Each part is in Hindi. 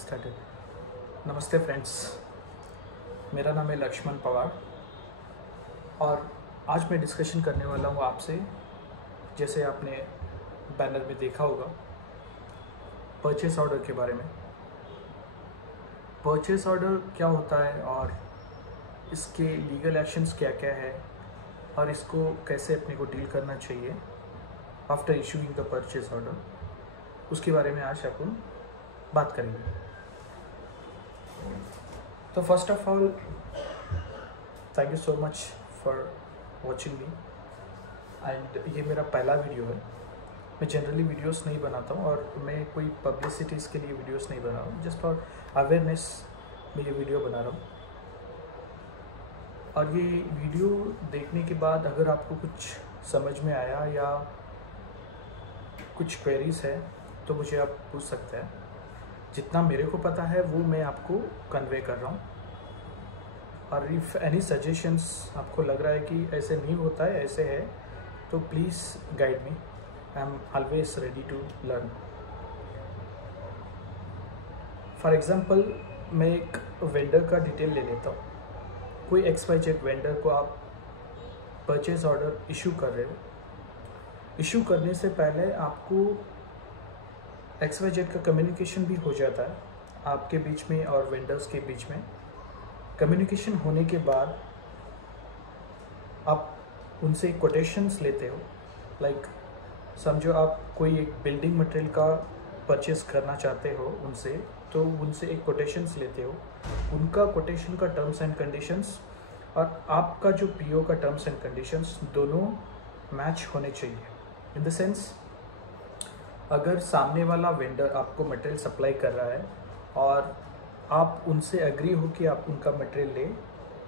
स्टार्टेड। नमस्ते फ्रेंड्स, मेरा नाम है लक्ष्मण पवार और आज मैं डिस्कशन करने वाला हूँ आपसे, जैसे आपने बैनर में देखा होगा, परचेस ऑर्डर के बारे में। परचेस ऑर्डर क्या होता है और इसके लीगल एक्शंस क्या क्या है और इसको कैसे अपने को डील करना चाहिए after issuing the purchase order, उसके बारे में आज अपन बात करेंगे। तो first of all, thank you so much for watching me. And ये मेरा पहला वीडियो है। मैं जनरली वीडियोस नहीं बनाता हूँ और मैं कोई पब्लिसिटीज़ के लिए वीडियोस नहीं बना रहा हूँ, जस्ट फॉर अवेयरनेस में ये वीडियो बना रहा हूँ। और ये वीडियो देखने के बाद अगर आपको कुछ समझ में आया या कुछ क्वेरीज है तो मुझे आप पूछ सकते हैं। जितना मेरे को पता है वो मैं आपको कन्वे कर रहा हूँ। और इफ़ एनी सजेशंस आपको लग रहा है कि ऐसे नहीं होता है, ऐसे है, तो please guide me. I am always ready to learn. For example, मैं एक वेंडर का डिटेल ले लेता हूँ। कोई XYZ वेंडर को आप परचेज ऑर्डर इशू कर रहे हो। इशू करने से पहले आपको XYZ का कम्युनिकेशन भी हो जाता है आपके बीच में और वेंडर्स के बीच में। कम्युनिकेशन होने के बाद आप उनसे कोटेशंस लेते हो। लाइक समझो आप कोई एक बिल्डिंग मटेरियल का परचेस करना चाहते हो उनसे, तो उनसे एक कोटेशंस लेते हो। उनका कोटेशन का टर्म्स एंड कंडीशंस और आपका जो PO का टर्म्स एंड कंडीशंस दोनों मैच होने चाहिए। इन द सेंस, अगर सामने वाला वेंडर आपको मटेरियल सप्लाई कर रहा है और आप उनसे एग्री हो कि आप उनका मटेरियल लें,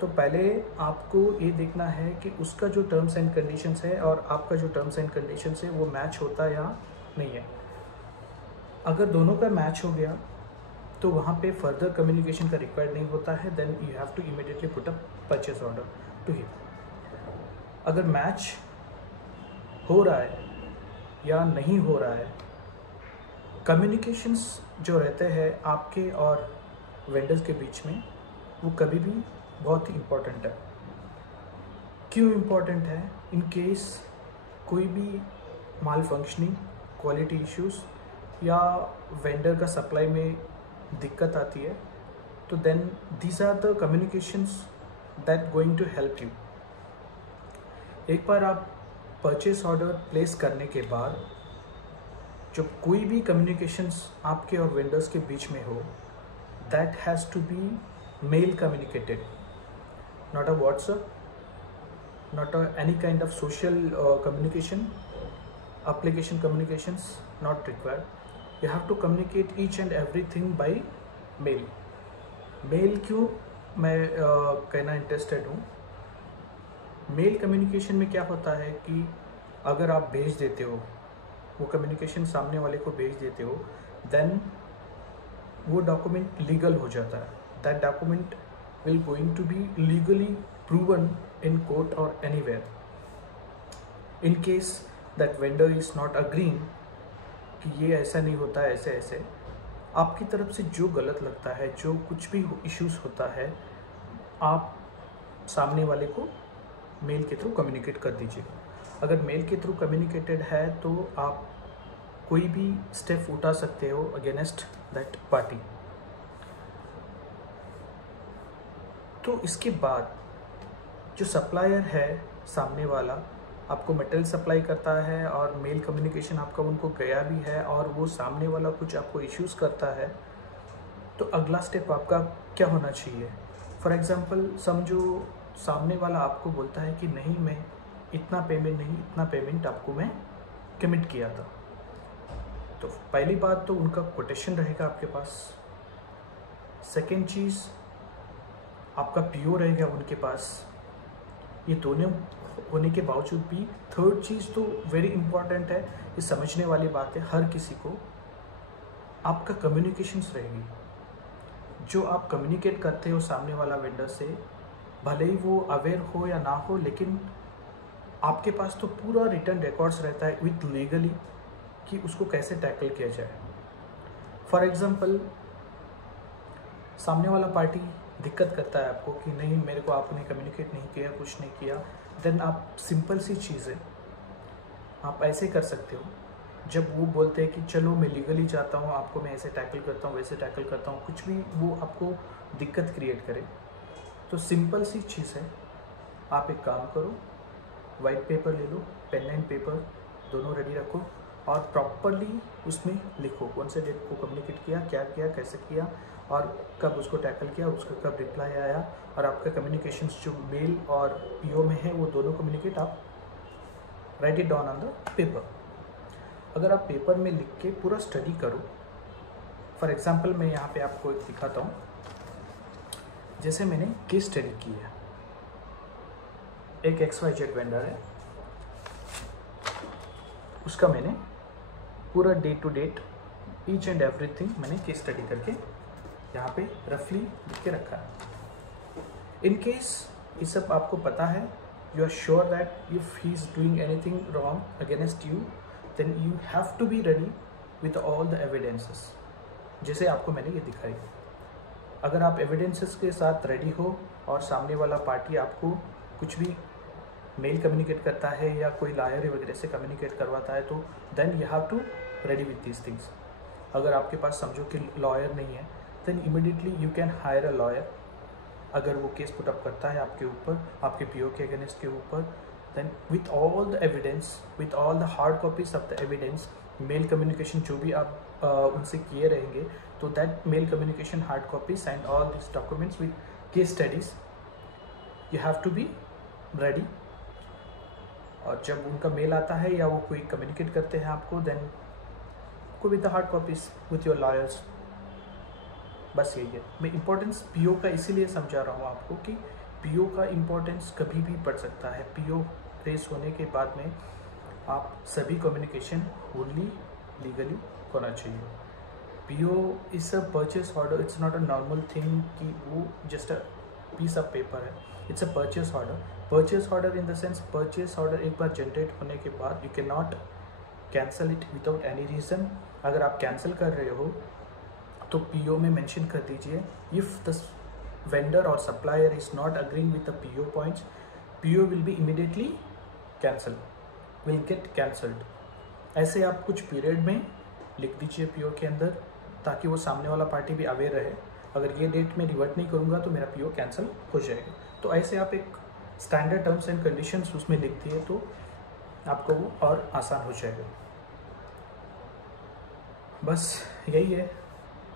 तो पहले आपको ये देखना है कि उसका जो टर्म्स एंड कंडीशंस है और आपका जो टर्म्स एंड कंडीशंस है वो मैच होता है या नहीं है। अगर दोनों का मैच हो गया तो वहाँ पे फर्दर कम्युनिकेशन का रिक्वायर्ड नहीं होता है। Then you have to immediately put up purchase order to him. अगर मैच हो रहा है या नहीं हो रहा है, कम्युनिकेशंस जो रहते हैं आपके और वेंडर्स के बीच में, वो कभी भी बहुत ही इम्पोर्टेंट है। क्यों इम्पोर्टेंट है? इन केस कोई भी माल फंक्शनिंग, क्वालिटी इश्यूज या वेंडर का सप्लाई में दिक्कत आती है, तो then these are the communications that going to help you. एक बार आप परचेस ऑर्डर प्लेस करने के बाद जब कोई भी कम्युनिकेशंस आपके और वेंडर्स के बीच में हो, that has to be mail communicated, not a WhatsApp, not any kind of social communication, application communications not required. You have to communicate each and everything by mail. Mail क्यों मैं कहना इंटरेस्टेड हूँ? मेल कम्युनिकेशन में क्या होता है कि अगर आप भेज देते हो, वो कम्युनिकेशन सामने वाले को भेज देते हो, देन वो डॉक्यूमेंट लीगल हो जाता है। That document will going to be legally proven in court और anywhere. In case that vendor is not agreeing कि ये ऐसा नहीं होता है, ऐसे ऐसे, आपकी तरफ से जो गलत लगता है, जो कुछ भी इश्यूज होता है, आप सामने वाले को मेल के थ्रू कम्युनिकेट कर दीजिए। अगर मेल के थ्रू कम्युनिकेटेड है तो आप कोई भी स्टेप उठा सकते हो अगेंस्ट दैट पार्टी। तो इसके बाद जो सप्लायर है, सामने वाला आपको मटेरियल सप्लाई करता है और मेल कम्युनिकेशन आपका उनको गया भी है और वो सामने वाला कुछ आपको इश्यूज़ करता है, तो अगला स्टेप आपका क्या होना चाहिए? फॉर एग्ज़ाम्पल, समझो सामने वाला आपको बोलता है कि नहीं, मैं इतना पेमेंट नहीं, इतना पेमेंट आपको मैं कमिट किया था। तो पहली बात तो उनका कोटेशन रहेगा आपके पास। सेकेंड चीज़, आपका PO रहेगा उनके पास। ये दोनों होने के बावजूद भी थर्ड चीज़ तो वेरी इंपॉर्टेंट है, ये समझने वाली बात है हर किसी को, आपका कम्युनिकेशंस रहेगी। जो आप कम्युनिकेट करते हो सामने वाला वेंडर से, भले ही वो अवेयर हो या ना हो, लेकिन आपके पास तो पूरा रिटर्न रिकॉर्ड्स रहता है विथ लीगली कि उसको कैसे टैकल किया जाए। फॉर एग्ज़ाम्पल, सामने वाला पार्टी दिक्कत करता है आपको कि नहीं मेरे को आपने कम्युनिकेट नहीं किया, कुछ नहीं किया, देन आप सिंपल सी चीज़ है आप ऐसे कर सकते हो। जब वो बोलते हैं कि चलो मैं लीगली जाता हूँ, आपको मैं ऐसे टैकल करता हूँ, वैसे टैकल करता हूँ, कुछ भी वो आपको दिक्कत क्रिएट करे, तो सिंपल सी चीज़ है, आप एक काम करो, वाइट पेपर ले लो, पेन एंड पेपर दोनों रेडी रखो और प्रॉपरली उसमें लिखो कौन से डेट को कम्युनिकेट किया, क्या किया, कैसे किया और कब उसको टैकल किया, उसका कब रिप्लाई आया, और आपका कम्युनिकेशन जो मेल और पीओ में है वो दोनों कम्युनिकेट आप right it down on the paper. अगर आप पेपर में लिख के पूरा स्टडी करो, फॉर एग्जांपल मैं यहाँ पे आपको एक दिखाता हूँ, जैसे मैंने केस स्टडी की है, एक XYZ वेंडर है, उसका मैंने पूरा day to date each and everything मैंने केस स्टडी करके यहाँ पे रफली लिख के रखा है। इन केस ये सब आपको पता है, you are sure that if he is doing anything wrong against you, then you have to be ready with all the evidences, जैसे आपको मैंने ये दिखाई। अगर आप एविडेंसेस के साथ रेडी हो और सामने वाला पार्टी आपको कुछ भी मेल कम्युनिकेट करता है या कोई लायर वगैरह से कम्युनिकेट करवाता है, तो then you have to ready with these things. अगर आपके पास समझो कि लॉयर नहीं है, then immediately you can hire a lawyer. अगर वो केस पुटअप करता है आपके ऊपर, आपके पीओ के अगेंस्ट के ऊपर, then with all the evidence, with all the hard copies of the evidence, mail communication जो भी आप उनसे किए रहेंगे, तो that mail communication hard copies and all this documents with case studies, you have to be ready. और जब उनका मेल आता है या वो कोई कम्युनिकेट करते हैं आपको, देन को with the hard copies with your lawyers. बस यही है। मैं इम्पोर्टेंस पीओ का इसीलिए समझा रहा हूँ आपको कि पीओ का इम्पोर्टेंस कभी भी पड़ सकता है। पीओ रेस होने के बाद में आप सभी कम्युनिकेशन ओनली लीगली होना चाहिए। PO is a purchase order, it's not a normal thing कि वो just a piece of paper है, it's a purchase order. Purchase order in the sense, purchase order एक बार जनरेट होने के बाद you cannot cancel it without any reason. अगर आप कैंसिल कर रहे हो तो पीओ में मेंशन कर दीजिए, इफ़ द वेंडर और supplier is not agreeing with the PO points, PO will be immediately cancel, will get cancelled. ऐसे आप कुछ पीरियड में लिख दीजिए पीओ के अंदर, ताकि वो सामने वाला पार्टी भी अवेयर रहे, अगर ये डेट में रिवर्ट नहीं करूँगा तो मेरा पीओ कैंसिल हो जाएगा। तो ऐसे आप एक स्टैंडर्ड टर्म्स एंड कंडीशंस उसमें लिख दिए तो आपको वो और आसान हो जाएगा। बस यही है।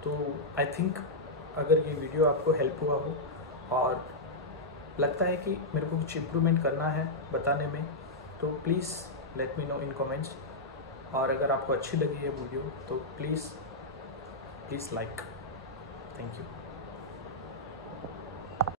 तो आई थिंक अगर ये वीडियो आपको हेल्प हुआ हो और लगता है कि मेरे को कुछ इम्प्रूवमेंट करना है बताने में, तो please let me know in comments. और अगर आपको अच्छी लगी है वीडियो तो प्लीज़ लाइक। Thank you.